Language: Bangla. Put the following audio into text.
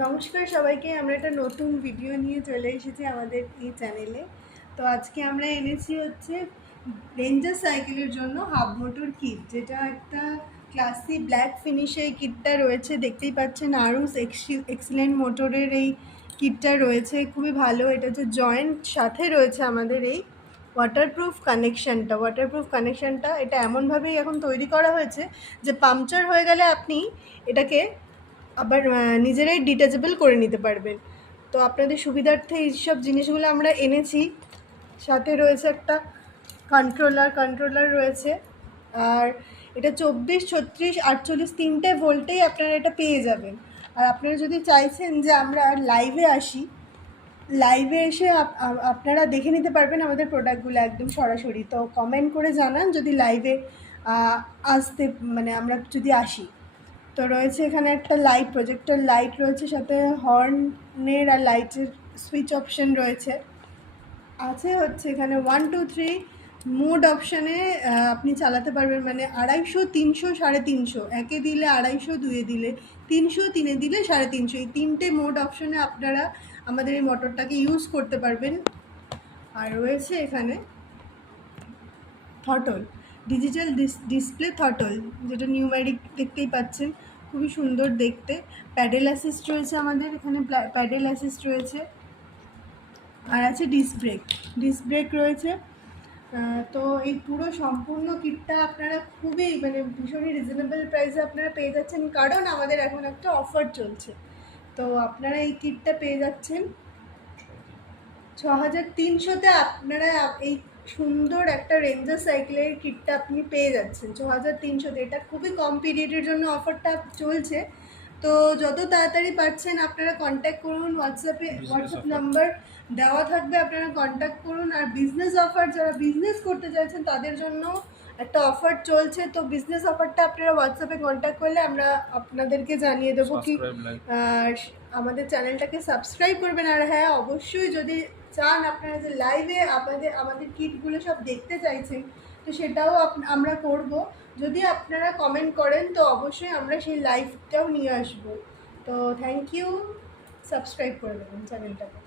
নমস্কার সবাইকে, আমরা একটা নতুন ভিডিও নিয়ে চলে এসেছি আমাদের এই চ্যানেলে তো আজকে আমরা এনেছি হচ্ছে রেঞ্জার সাইকেলের জন্য হাফ মোটর কিট যেটা একটা ক্লাসি ব্ল্যাক ফিনিশে এই কিটটা রয়েছে। দেখতেই পাচ্ছেন আরুস এক্সিলেন্ট মোটরের এই কিটটা রয়েছে। খুবই ভালো, এটা হচ্ছে জয়েন্ট সাথে রয়েছে আমাদের এই ওয়াটারপ্রুফ কানেকশানটা ওয়াটারপ্রুফ কানেকশানটা এটা এমনভাবেই এখন তৈরি করা হয়েছে যে পাংচার হয়ে গেলে আপনি এটাকে আবার নিজেরাই ডিটাচেবল করে নিতে পারবেন। তো আপনাদের সুবিধার্থে এইসব জিনিসগুলো আমরা এনেছি। সাথে রয়েছে একটা কন্ট্রোলার কন্ট্রোলার রয়েছে। আর এটা চব্বিশ, ছত্রিশ, আটচল্লিশ তিনটে ভোল্টেই আপনারা এটা পেয়ে যাবেন। আর আপনারা যদি চাইছেন যে আমরা লাইভে আসি লাইভে এসে আপনারা দেখে নিতে পারবেন আমাদের প্রোডাক্টগুলো একদম সরাসরি। তো কমেন্ট করে জানান যদি লাইভে আসতে মানে আমরা যদি আসি। তো রয়েছে এখানে একটা লাইট প্রজেক্টর লাইট রয়েছে, সাথে হর্নের আর লাইটের সুইচ অপশন রয়েছে। আছে হচ্ছে এখানে ওয়ান টু থ্রি মোড অপশানে আপনি চালাতে পারবেন মানে আড়াইশো, তিনশো, সাড়ে তিনশো। একে দিলে আড়াইশো, দুয়ে দিলে তিনশো, তিনে দিলে সাড়ে তিনশো। এই তিনটে মোড অপশানে আপনারা আমাদের এই মোটরটাকে ইউজ করতে পারবেন। আর রয়েছে এখানে থটল ডিজিটাল ডিসপ্লে থটল যেটা নিউম্যারিক দেখতেই পাচ্ছেন। খুবই সুন্দর দেখতে। প্যাডেল অ্যাসিস্ট রয়েছে আমাদের এখানে প্যাডেল অ্যাসিস্ট রয়েছে। আর আছে ডিস্ক ব্রেক ডিস্ক ব্রেক রয়েছে। তো এই পুরো সম্পূর্ণ কিটটা আপনারা খুবই মানে ভীষণই রিজনেবল প্রাইসে আপনারা পেয়ে যাচ্ছেন, কারণ আমাদের এখন একটা অফার চলছে। তো আপনারা এই কিটটা পেয়ে যাচ্ছেন। ছ হাজার তিনশোতে আপনারা এই সুন্দর একটা রেঞ্জার সাইকেলের কিটটা আপনি পেয়ে যাচ্ছেন। ছ হাজার তিনশোতে এটা খুবই কম পিরিয়ডের জন্য অফারটা চলছে। তো যত তাড়াতাড়ি পারছেন আপনারা কন্ট্যাক্ট করুন হোয়াটসঅ্যাপে হোয়াটসঅ্যাপ নাম্বার দেওয়া থাকবে আপনারা কন্ট্যাক্ট করুন। আর বিজনেস অফার যারা বিজনেস করতে চাইছেন তাদের জন্য একটা অফার চলছে। তো বিজনেস অফারটা আপনারা হোয়াটসঅ্যাপে কন্ট্যাক্ট করলে আমরা আপনাদেরকে জানিয়ে দেবো কি আর আমাদের চ্যানেলটাকে সাবস্ক্রাইব করবেন। আর হ্যাঁ অবশ্যই যদি চান, আপনারা যে লাইভে আপনাদের আমাদের কিটগুলো সব দেখতে চাইছেন, তো সেটাও আমরা করব। যদি আপনারা কমেন্ট করেন, তো অবশ্যই আমরা সেই লাইভটাও নিয়ে আসব। তো থ্যাংক ইউ সাবস্ক্রাইব করে দেবেন চ্যানেলটাকে